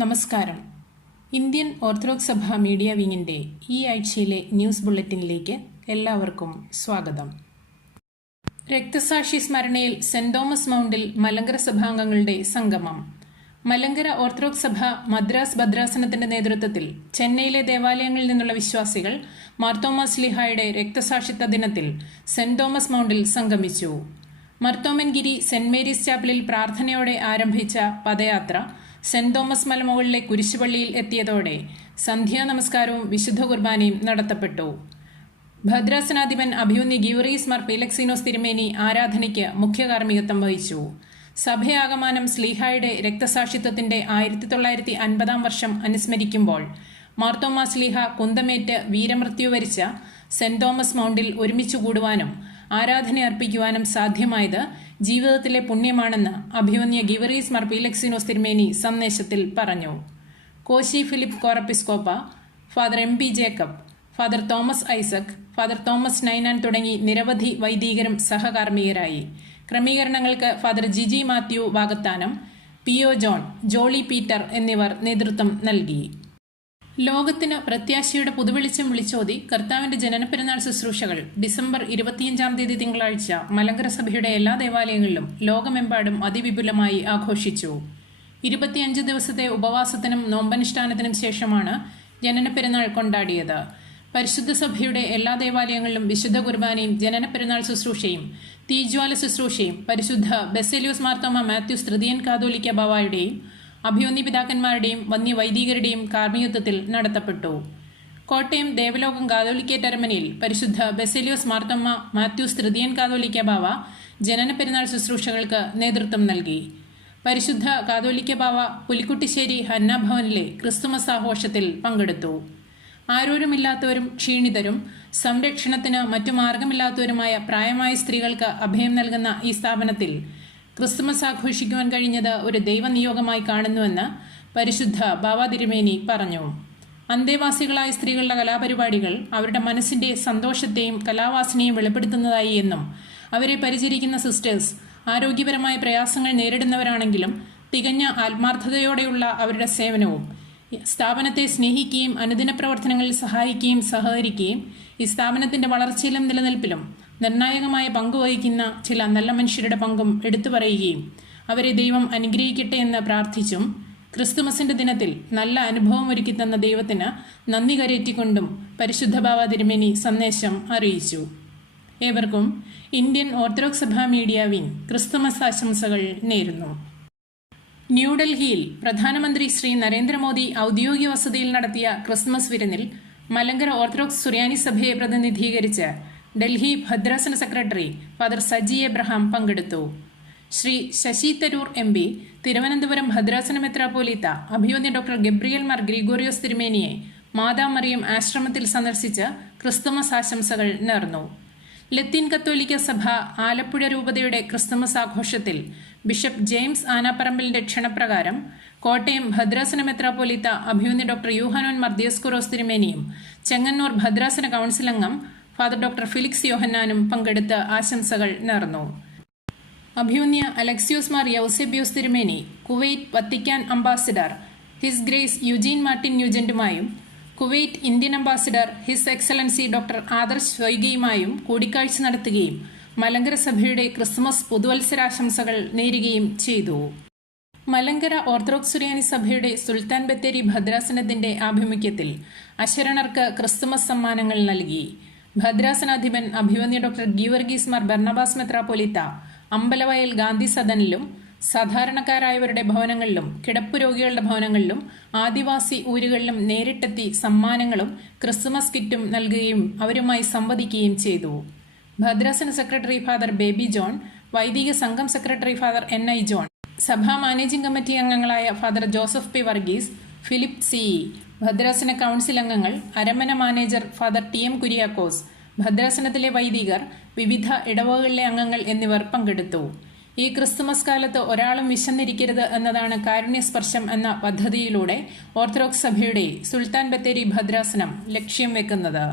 നമസ്കാരം. Indian Orthodox സഭ media വിങ്ങിൻ്റെ ഈ ആഴ്ചയിലെ ന്യൂസ് ബുള്ളറ്റിനിലേക്ക് എല്ലാവർക്കും സ്വാഗതം. രക്തസാക്ഷി സ്മരണയിൽ സെന്റ് തോമസ് മൗണ്ടിൽ മലങ്കര സഭാംഗങ്ങളുടെ സംഗമം. മലങ്കര ഓർത്തഡോക്സ് സഭ മദ്രാസ് ഭദ്രാസനത്തിന്റെ നേതൃത്വത്തിൽ ചെന്നൈയിലെ ദേവാലയങ്ങളിൽ നിന്നുള്ള വിശ്വാസികൾ മാർത്തോമാ ശ്ലീഹായുടെ രക്തസാക്ഷിത്വ ദിനത്തിൽ സെന്റ് തോമസ് മൗണ്ടിൽ സംഗമിച്ചു. മർത്തോമൻഗിരി സെന്റ് മേരീസ് ചാപ്പലിൽ പ്രാർത്ഥനയോടെ ആരംഭിച്ച പദയാത്ര സെന്റ് തോമസ് മലമുകളിലെ കുരിശുപള്ളിയിൽ എത്തിയതോടെ സന്ധ്യാ നമസ്കാരവും വിശുദ്ധ കുർബാനയും നടത്തപ്പെട്ടു. ഭദ്രാസനാധിപൻ അഭിമന്യ ഗീവറീസ് മാർ പീലക്സീനോസ് തിരുമേനി ആരാധനയ്ക്ക് മുഖ്യ കാർമ്മികത്വം വഹിച്ചു. സഭയാകമാനം ശ്ലീഹായുടെ രക്തസാക്ഷിത്വത്തിന്റെ 1950 വർഷം അനുസ്മരിക്കുമ്പോൾ മാർത്തോമാ ശ്ലീഹ കുന്തമേറ്റ് വീരമൃത്യു വരിച്ച സെന്റ് തോമസ് മൗണ്ടിൽ ഒരുമിച്ചു കൂടുവാനും ആരാധന അർപ്പിക്കുവാനും സാധ്യമായത് ജീവിതത്തിലെ പുണ്യമാണെന്ന് അഭിമന്യ ഗീവറീസ് മാർ പീലക്സീനോസ് തിരുമേനി സന്ദേശത്തിൽ പറഞ്ഞു. കോശി ഫിലിപ്പ് കോറപ്പിസ്കോപ്പ, ഫാദർ എം.പി. ജേക്കബ്, ഫാദർ തോമസ് ഐസക്, ഫാദർ തോമസ് നൈനാൻ തുടങ്ങി നിരവധി വൈദികരും സഹകാർമ്മികരായി. ക്രമീകരണങ്ങൾക്ക് ഫാദർ ജിജി മാത്യു വാകത്താനം, പി.ഒ. ജോൺ, ജോളി പീറ്റർ എന്നിവർ നേതൃത്വം നൽകി. ലോകത്തിന് പ്രത്യാശയുടെ പുതുവെളിച്ചം വിളിച്ചോതി കർത്താവിന്റെ ജനനപ്പെരുന്നാൾ ശുശ്രൂഷകൾ ഡിസംബർ 25 തിങ്കളാഴ്ച മലങ്കര സഭയുടെ എല്ലാ ദേവാലയങ്ങളിലും ലോകമെമ്പാടും അതിവിപുലമായി ആഘോഷിച്ചു. 25 ദിവസത്തെ ഉപവാസത്തിനും നോമ്പനുഷ്ഠാനത്തിനും ശേഷമാണ് ജനനപ്പെരുന്നാൾ കൊണ്ടാടിയത്. പരിശുദ്ധ സഭയുടെ എല്ലാ ദേവാലയങ്ങളിലും വിശുദ്ധ കുർബാനയും ജനനപ്പെരുന്നാൾ ശുശ്രൂഷയും തീജ്വാല ശുശ്രൂഷയും പരിശുദ്ധ ബസേലിയോസ് മാർത്തോമ മാത്യൂസ് തൃതീയൻ കാതോലിക്ക ബാവായുടെയും അഭിമന്യ പിതാക്കന്മാരുടെയും വന്യവൈദികരുടെയും കാർമ്മികത്വത്തിൽ നടത്തപ്പെട്ടു. കോട്ടയം ദേവലോകം കാതോലിക്കേറ്റ് അരമനയിൽ പരിശുദ്ധ ബസേലിയോസ് മാർത്തോമ മാത്യൂസ് തൃതീയൻ കാതോലിക്ക ബാവ ജനന പെരുന്നാൾ ശുശ്രൂഷകൾക്ക് നേതൃത്വം നൽകി. പരിശുദ്ധ കാതോലിക്ക ബാവ പുലിക്കുട്ടിശ്ശേരി ഹന്നാഭവനിലെ ക്രിസ്തുമസ് ആഘോഷത്തിൽ പങ്കെടുത്തു. ആരോരുമില്ലാത്തവരും ക്ഷീണിതരും സംരക്ഷണത്തിന് മറ്റു മാർഗമില്ലാത്തവരുമായ പ്രായമായ സ്ത്രീകൾക്ക് അഭയം നൽകുന്ന ഈ സ്ഥാപനത്തിൽ ക്രിസ്തുമസ് ആഘോഷിക്കുവാൻ കഴിഞ്ഞത് ഒരു ദൈവനിയോഗമായി കാണുന്നുവെന്ന് പരിശുദ്ധ ബാവ തിരുമേനി പറഞ്ഞു. അന്തേവാസികളായ സ്ത്രീകളുടെ കലാപരിപാടികൾ അവരുടെ മനസ്സിന്റെ സന്തോഷത്തെയും കലാവാസനയും വെളിപ്പെടുത്തുന്നതായി എന്നും അവരെ പരിചരിക്കുന്ന സിസ്റ്റേഴ്സ് ആരോഗ്യപരമായ പ്രയാസങ്ങൾ നേരിടുന്നവരാണെങ്കിലും തികഞ്ഞ ആത്മാർത്ഥതയോടെയുള്ള അവരുടെ സേവനവും സ്ഥാപനത്തെ സ്നേഹിക്കുകയും അനുദിന പ്രവർത്തനങ്ങളിൽ സഹായിക്കുകയും സഹകരിക്കുകയും ഈ സ്ഥാപനത്തിന്റെ വളർച്ചയിലും നിലനിൽപ്പിലും നിർണായകമായ പങ്കുവഹിക്കുന്ന ചില നല്ല മനുഷ്യരുടെ പങ്കും എടുത്തു പറയുകയും അവരെ ദൈവം അനുഗ്രഹിക്കട്ടെ എന്ന് പ്രാർത്ഥിച്ചും ക്രിസ്തുമസിന്റെ ദിനത്തിൽ നല്ല അനുഭവം ഒരുക്കി തന്ന ദൈവത്തിന് നന്ദി കരേറ്റിക്കൊണ്ടും പരിശുദ്ധ ബാവ തിരുമേനി സന്ദേശം അറിയിച്ചു. ഏവർക്കും ഇന്ത്യൻ ഓർത്തഡോക്സ് സഭ മീഡിയ വിങ് ക്രിസ്തുമസ് ആശംസകൾ നേരുന്നു. ന്യൂഡൽഹിയിൽ പ്രധാനമന്ത്രി ശ്രീ നരേന്ദ്രമോദി ഔദ്യോഗിക വസതിയിൽ നടത്തിയ ക്രിസ്മസ് വിരുന്നിൽ മലങ്കര ഓർത്തഡോക്സ് സുറിയാനി സഭയെ പ്രതിനിധീകരിച്ച് ഡൽഹി ഭദ്രാസന സെക്രട്ടറി ഫാദർ സജി എബ്രഹാം പങ്കെടുത്തു. ശ്രീ ശശി തരൂർ എം.പി. തിരുവനന്തപുരം ഭദ്രാസന മെത്രാപ്പോലീത്ത അഭിമന്യ ഡോക്ടർ ഗബ്രിയേൽ മാർ ഗ്രിഗോറിയോസ് തിരുമേനിയെ മാതാ മറിയം ആശ്രമത്തിൽ സന്ദർശിച്ച് ക്രിസ്തുമസ് ആശംസകൾ നേർന്നു. ലത്തീൻ കത്തോലിക്ക സഭ ആലപ്പുഴ രൂപതയുടെ ക്രിസ്തുമസ് ആഘോഷത്തിൽ ബിഷപ്പ് ജെയിംസ് ആനാപ്പറമ്പിലിന്റെ ക്ഷണപ്രകാരം കോട്ടയം ഭദ്രാസന മെത്രാപ്പോലീത്ത അഭിമന്യ ഡോക്ടർ യൂഹാനോൻ മാർ ദിയോസ്കോറോസ് തിരുമേനിയും ചെങ്ങന്നൂർ ഭദ്രാസന കൗൺസിൽ അംഗം ഫാദർ ഡോക്ടർ ഫിലിക്സ് യോഹന്നാനും പങ്കെടുത്ത് ആശംസകൾ നേർന്നു. അഭിമന്യ അലക്സിയോസ് മാർ യൗസേബിയോസ് തിരുമേനി Kuwait Vatican ambassador his grace Eugene Martin ന്യൂജന്റുമായും Kuwait Indian ambassador his excellency doctor Adarsh സ്വൈഗയുമായും കൂടിക്കാഴ്ച നടത്തുകയും മലങ്കര സഭയുടെ ക്രിസ്മസ് പുതുവത്സരാശംസകൾ നേരുകയും ചെയ്തു. മലങ്കര ഓർത്തഡോക്സ് സുറിയാനി സഭയുടെ സുൽത്താൻ ബത്തേരി ഭദ്രാസനത്തിന്റെ ആഭിമുഖ്യത്തിൽ അശരണർക്ക് ക്രിസ്തുമസ് സമ്മാനങ്ങൾ നൽകി. ഭദ്രാസനാധിപൻ അഭിമന്യ ഡോക്ടർ ഗീവർഗീസ് മാർ ബർണബാസ് മെത്രാപ്പോലീത്ത അമ്പലവയൽ ഗാന്ധി സദനിലും സാധാരണക്കാരായവരുടെ ഭവനങ്ങളിലും കിടപ്പു രോഗികളുടെ ഭവനങ്ങളിലും ആദിവാസി ഊരുകളിലും നേരിട്ടെത്തി സമ്മാനങ്ങളും ക്രിസ്തുമസ് കിറ്റും നൽകുകയും അവരുമായി സംവദിക്കുകയും ചെയ്തു. ഭദ്രാസന സെക്രട്ടറി ഫാദർ ബേബി ജോൺ, വൈദിക സംഘം സെക്രട്ടറി ഫാദർ N.I. ജോൺ, സഭാ മാനേജിംഗ് കമ്മിറ്റി അംഗങ്ങളായ father Joseph P Varghese, Philip C, ഭദ്രാസന കൗൺസിൽ അംഗങ്ങൾ, അരമന മാനേജർ ഫാദർ T.M. കുര്യാക്കോസ്, ഭദ്രാസനത്തിലെ വൈദികർ, വിവിധ ഇടവകളിലെ അംഗങ്ങൾ എന്നിവർ പങ്കെടുത്തു. ഈ ക്രിസ്തുമസ് കാലത്ത് ഒരാളും വിശന്നിരിക്കരുത് എന്നതാണ് കാരുണ്യസ്പർശം എന്ന പദ്ധതിയിലൂടെ ഓർത്തഡോക്സ് സഭയുടെ സുൽത്താൻ ബത്തേരി ഭദ്രാസനം ലക്ഷ്യം വെക്കുന്നത്.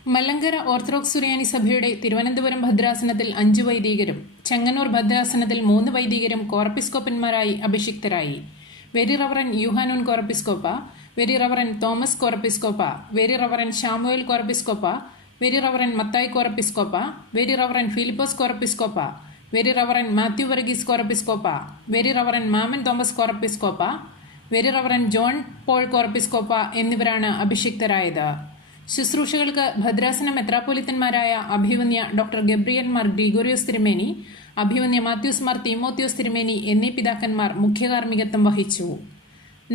മലങ്കര ഓർത്തഡോക്സ് സുറിയാനി സഭയുടെ തിരുവനന്തപുരം ഭദ്രാസനത്തിൽ 5 വൈദികരും ചെങ്ങന്നൂർ ഭദ്രാസനത്തിൽ 3 വൈദികരും കോർപ്പിസ്കോപ്പന്മാരായി അഭിഷിക്തരായി. വെരി റവറൻ യൂഹാനോൻ കോറപ്പിസ്കോപ്പ, വെരി റവറൻ തോമസ് കോറപ്പിസ്കോപ്പ, വെരി റവറൻ ഷാമുവേൽ കോറപ്പിസ്കോപ്പ, വെരി റവറൻ മത്തായി കോറപ്പിസ്കോപ്പ, വെരി റവറൻ ഫിലിപ്പോസ് കോറപ്പിസ്കോപ്പ, വെരി റവറൻ മാത്യു വർഗീസ് കോറപ്പിസ്കോപ്പ, വെരി റവറൻ മാമൻ തോമസ് കോറപ്പിസ്കോപ്പ, വെരി റവറൻ ജോൺ പോൾ കോറപ്പിസ്കോപ്പ എന്നിവരാണ് അഭിഷിക്തരായത്. ശുശ്രൂഷകൾക്ക് ഭദ്രാസന മെത്രാപ്പോലിത്തന്മാരായ അഭിവന്യ ഡോക്ടർ ഗബ്രിയൽ മാർ ഗ്രിഗോറിയോസ് തിരുമേനി, അഭിവന്യ മാത്യൂസ് മാർ തീമോത്തിയോസ് തിരുമേനി എന്നീ പിതാക്കന്മാർ മുഖ്യകാർമ്മികത്വം വഹിച്ചു.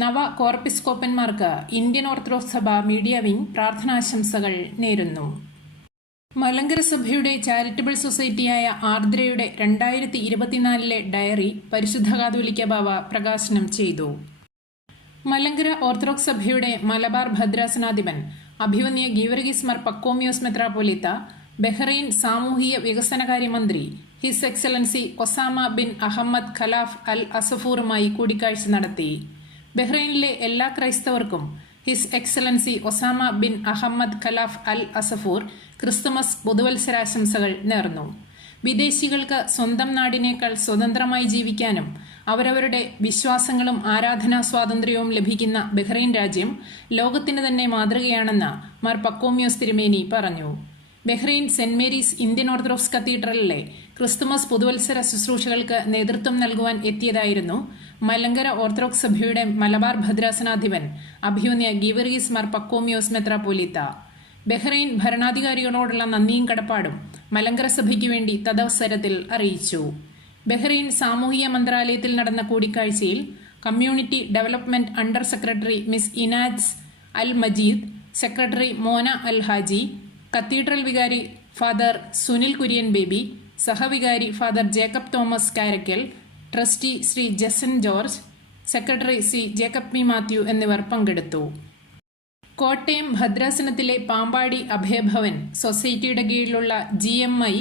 നവ കോറപ്പിസ്കോപ്പന്മാർക്ക് ഇന്ത്യൻ ഓർത്തഡോക്സ് സഭ മീഡിയ വിംഗ് പ്രാർത്ഥനാശംസകൾ നേരുന്നു. മലങ്കര സഭയുടെ ചാരിറ്റബിൾ സൊസൈറ്റിയായ ആർദ്രയുടെ 2024 ഡയറി പരിശുദ്ധ കാതോലിക്ക ബാവ പ്രകാശനം ചെയ്തു. മലങ്കര ഓർത്തഡോക്സ് സഭയുടെ മലബാർ ഭദ്രാസനാധിപൻ അഭിവന്യ ഗീവർഗീസ് മാർ പക്കോമിയോസ് മെത്രാപ്പൊലീത്ത, ബഹ്റൈൻ സാമൂഹിക വികസനകാര്യ മന്ത്രി his excellency Osama bin Ahmed Khalaf Al അസഫൂറുമായി കൂടിക്കാഴ്ച നടത്തി. ബഹ്റൈനിലെ എല്ലാ ക്രൈസ്തവർക്കും his excellency Osama bin Ahmed Khalaf Al Asfoor Christmas പുതുവത്സരാശംസകൾ നേർന്നു. വിദേശികൾക്ക് സ്വന്തം നാടിനേക്കാൾ സ്വതന്ത്രമായി ജീവിക്കാനും അവരവരുടെ വിശ്വാസങ്ങളും ആരാധനാ സ്വാതന്ത്ര്യവും ലഭിക്കുന്ന ബഹ്റൈൻ രാജ്യം ലോകത്തിന് തന്നെ മാതൃകയാണെന്ന് മാർ പക്കോമിയോസ് തിരുമേനി പറഞ്ഞു. Bahrain Saint Mary's Indian Orthodox കത്തീഡ്രലിലെ ക്രിസ്തുമസ് പുതുവത്സര ശുശ്രൂഷകൾക്ക് നേതൃത്വം നൽകുവാൻ എത്തിയതായിരുന്നു മലങ്കര ഓർത്തഡോക്സ് സഭയുടെ മലബാർ ഭദ്രാസനാധിപൻ അഭിവന്യ ഗീവർഗീസ് മാർ പക്കോമിയോസ് മെത്രാപ്പൊലീത്ത. ബഹ്റൈൻ ഭരണാധികാരികളോടുള്ള നന്ദിയും കടപ്പാടും മലങ്കര സഭയ്ക്ക് വേണ്ടി തദവസരത്തിൽ അറിയിച്ചു. ബഹ്റൈൻ സാമൂഹിക മന്ത്രാലയത്തിൽ നടന്ന കൂടിക്കാഴ്ചയിൽ community development under secretary Ms Inaj Al Majeed, secretary Mona Al Haji, cathedral വികാരി ഫാദർ സുനിൽ കുര്യൻ ബേബി, സഹവികാരി father Jacob Thomas Karakkal, trustee Shri Jason George, secretary Shri Jacob P Mathew എന്നിവർ പങ്കെടുത്തു. കോട്ടയം ഭദ്രാസനത്തിലെ പാമ്പാടി അഭയഭവൻ സൊസൈറ്റിയുടെ കീഴിലുള്ള GMI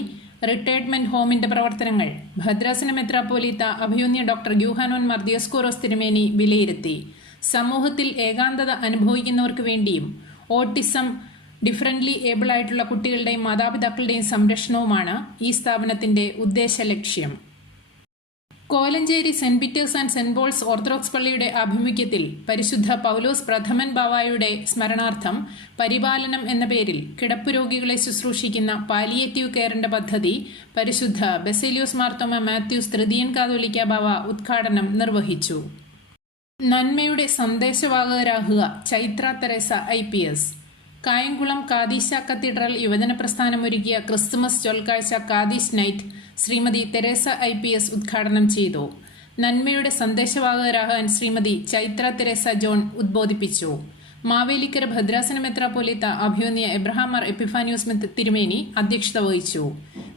റിട്ടയർമെന്റ് ഹോമിന്റെ പ്രവർത്തനങ്ങൾ ഭദ്രാസന മെത്രാപ്പൊലീത്ത അഭിവന്യ ഡോക്ടർ യൂഹാനോൻ മാർ ദിയോസ്കോറോസ് തിരുമേനി വിലയിരുത്തി. സമൂഹത്തിൽ ഏകാന്തത അനുഭവിക്കുന്നവർക്ക് വേണ്ടിയും ഓട്ടിസം, ഡിഫറൻ്റ്ലി ഏബിൾ ആയിട്ടുള്ള കുട്ടികളുടെയും മാതാപിതാക്കളുടെയും സംരക്ഷണവുമാണ് ഈ സ്ഥാപനത്തിന്റെ ഉദ്ദേശ ലക്ഷ്യം. Kolenchery Saint Peter's and Saint Paul's Orthodox പള്ളിയുടെ ആഭിമുഖ്യത്തിൽ പരിശുദ്ധ പൗലോസ് പ്രഥമൻ ബാവായുടെ സ്മരണാർത്ഥം പരിപാലനം എന്ന പേരിൽ കിടപ്പുരോഗികളെ ശുശ്രൂഷിക്കുന്ന പാലിയേറ്റീവ് കെയറിന്റെ പദ്ധതി പരിശുദ്ധ ബസേലിയോസ് മാർത്തോമ മാത്യൂസ് തൃതീയൻ കാതോലിക്ക ബാവ ഉദ്ഘാടനം നിർവഹിച്ചു. നന്മയുടെ സന്ദേശവാഹകരാകുക ചൈത്ര തെരേസ IPS. കായംകുളം കാദീശ കത്തീഡ്രൽ യുവജന പ്രസ്ഥാനമൊരുക്കിയ ക്രിസ്തുമസ് ചൊൽക്കാഴ്ച കാദീശ് നൈറ്റ് ശ്രീമതി തെരേസ IPS ഉദ്ഘാടനം ചെയ്തു. നന്മയുടെ സന്ദേശവാഹകരാകാൻ ശ്രീമതി ചൈത്ര തെരേസ ജോൺ ഉദ്ബോധിപ്പിച്ചു. മാവേലിക്കര ഭദ്രാസന മെത്രാപ്പൊലീത്ത അഭിവന്യ എബ്രഹാം മാർ എപ്പിഫാനിയോസ് തിരുമേനി അധ്യക്ഷത വഹിച്ചു.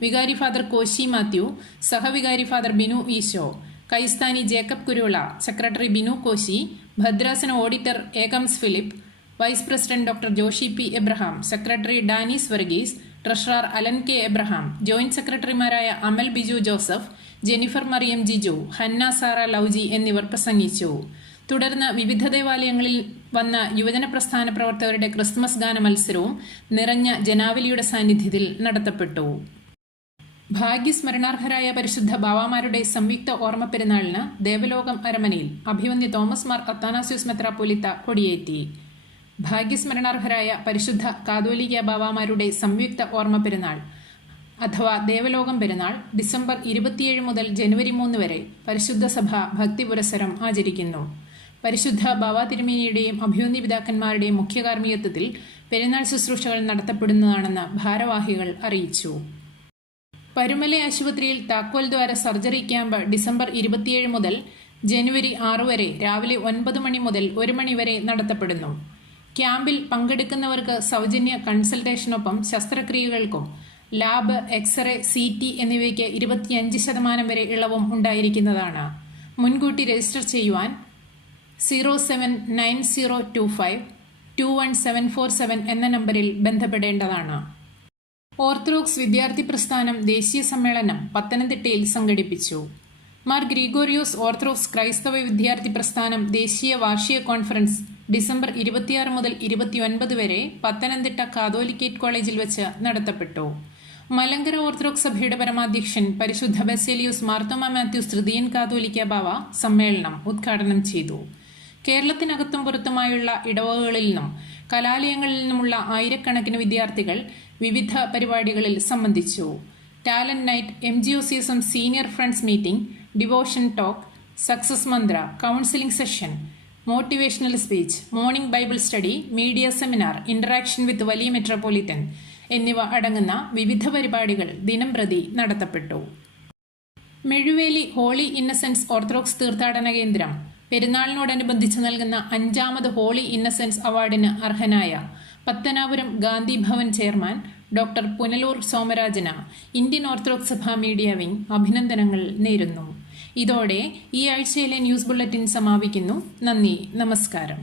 വികാരി ഫാദർ കോശി മാത്യു, സഹവികാരി ഫാദർ ബിനു ഈശോ, കൈസ്ഥാനി ജേക്കബ് കുരുള, സെക്രട്ടറി ബിനു കോശി, ഭദ്രാസന auditor Ekams Philip, vice president doctor Joshy P. Abraham, secretary Danees Varghese, treasurer Alan K. Abraham, joint സെക്രട്ടറിമാരായ അമൽ ബിജു ജോസഫ്, ജെനിഫർ മറിയം ജിജു, ഹന്ന സാറ ലൌജി എന്നിവർ പ്രസംഗിച്ചു. തുടർന്ന് വിവിധ ദേവാലയങ്ങളിൽ വന്ന യുവജന പ്രസ്ഥാന പ്രവർത്തകരുടെ ക്രിസ്മസ് ഗാന മത്സരവും നിറഞ്ഞ ജനാവലിയുടെ സാന്നിധ്യത്തിൽ നടത്തപ്പെട്ടു. ഭാഗ്യസ്മരണാർഹരായ പരിശുദ്ധ ബാവാമാരുടെ സംയുക്ത ഓർമ്മ പെരുന്നാളിന് ദേവലോകം അരമനയിൽ അഭിവന്യ തോമസ് മാർ അത്താനാസ്യൂസ് മെത്രാപ്പൊലീത്ത കൊടിയേറ്റി. ഭാഗ്യസ്മരണാർഹരായ പരിശുദ്ധ കാതോലിക്ക ബാവാമാരുടെ സംയുക്ത ഓർമ്മ പെരുന്നാൾ അഥവാ ദേവലോകം പെരുന്നാൾ ഡിസംബർ 27 മുതൽ ജനുവരി 3 വരെ പരിശുദ്ധ സഭ ഭക്തിപുരസ്സരം ആചരിക്കുന്നു. പരിശുദ്ധ ബാവ തിരുമേനിയുടെയും അഭിവന്യ പിതാക്കന്മാരുടെയും മുഖ്യകാർമ്മികത്വത്തിൽ പെരുന്നാൾ ശുശ്രൂഷകൾ നടത്തപ്പെടുന്നതാണെന്ന് ഭാരവാഹികൾ അറിയിച്ചു. പരുമല ആശുപത്രിയിൽ താക്കോൽ ദ്വാര സർജറി ക്യാമ്പ് ഡിസംബർ 27 മുതൽ ജനുവരി 6 വരെ രാവിലെ 9 മണി മുതൽ 1 മണി വരെ നടത്തപ്പെടുന്നു. ക്യാമ്പിൽ പങ്കെടുക്കുന്നവർക്ക് സൗജന്യ കൺസൾട്ടേഷനൊപ്പം ശസ്ത്രക്രിയകൾക്കും ലാബ്, എക്സ്റേ, CT എന്നിവയ്ക്ക് 25% വരെ ഇളവും ഉണ്ടായിരിക്കുന്നതാണ്. മുൻകൂട്ടി രജിസ്റ്റർ ചെയ്യുവാൻ 07902521747 എന്ന നമ്പറിൽ ബന്ധപ്പെടേണ്ടതാണ്. ഓർത്തഡോക്സ് വിദ്യാർത്ഥി പ്രസ്ഥാനം ദേശീയ സമ്മേളനം പത്തനംതിട്ടയിൽ സംഘടിപ്പിച്ചു. മാർ ഗ്രിഗോറിയോസ് ഓർത്തഡോക്സ് ക്രൈസ്തവ വിദ്യാർത്ഥി പ്രസ്ഥാനം ദേശീയ വാർഷിക കോൺഫറൻസ് ഡിസംബർ 26 മുതൽ 29 വരെ പത്തനംതിട്ട കാതോലിക്കേറ്റ് കോളേജിൽ വെച്ച് നടത്തപ്പെട്ടു. മലങ്കര ഓർത്തഡോക്സ് സഭയുടെ പരമാധ്യക്ഷൻ പരിശുദ്ധ ബസേലിയോസ് മാർത്തോമ മാത്യൂസ് തൃതീയൻ കാതോലിക്ക ബാവ സമ്മേളനം ഉദ്ഘാടനം ചെയ്തു. കേരളത്തിനകത്തും പുറത്തുമായുള്ള ഇടവകകളിൽ നിന്നും കലാലയങ്ങളിൽ നിന്നുമുള്ള ആയിരക്കണക്കിന് വിദ്യാർത്ഥികൾ വിവിധ പരിപാടികളിൽ സംബന്ധിച്ചു. Talent night, MGOCSM senior friends meeting, devotion talk, success mantra, counselling session, motivational speech, morning Bible study, media seminar, interaction with വലിയ മെട്രോപൊളിറ്റൻ എന്നിവ അടങ്ങുന്ന വിവിധ പരിപാടികൾ ദിനംപ്രതി നടത്തപ്പെട്ടു. മെഴുവേലി ഹോളി ഇന്നസെൻസ് ഓർത്തഡോക്സ് തീർത്ഥാടന കേന്ദ്രം പെരുന്നാളിനോടനുബന്ധിച്ച് നൽകുന്ന 5ാമത് ഹോളി ഇന്നസെൻസ് അവാർഡിന് അർഹനായ പത്തനാപുരം ഗാന്ധി ഭവൻ ചെയർമാൻ ഡോക്ടർ പുനലൂർ സോമരാജന് ഇന്ത്യൻ ഓർത്തഡോക്സ് സഭ മീഡിയ വിംഗ് അഭിനന്ദനങ്ങൾ നേരുന്നു. ഇതോടെ ഈ ആഴ്ചയിലെ ന്യൂസ് ബുള്ളറ്റിൻ സമാപിക്കുന്നു. നന്ദി, നമസ്കാരം.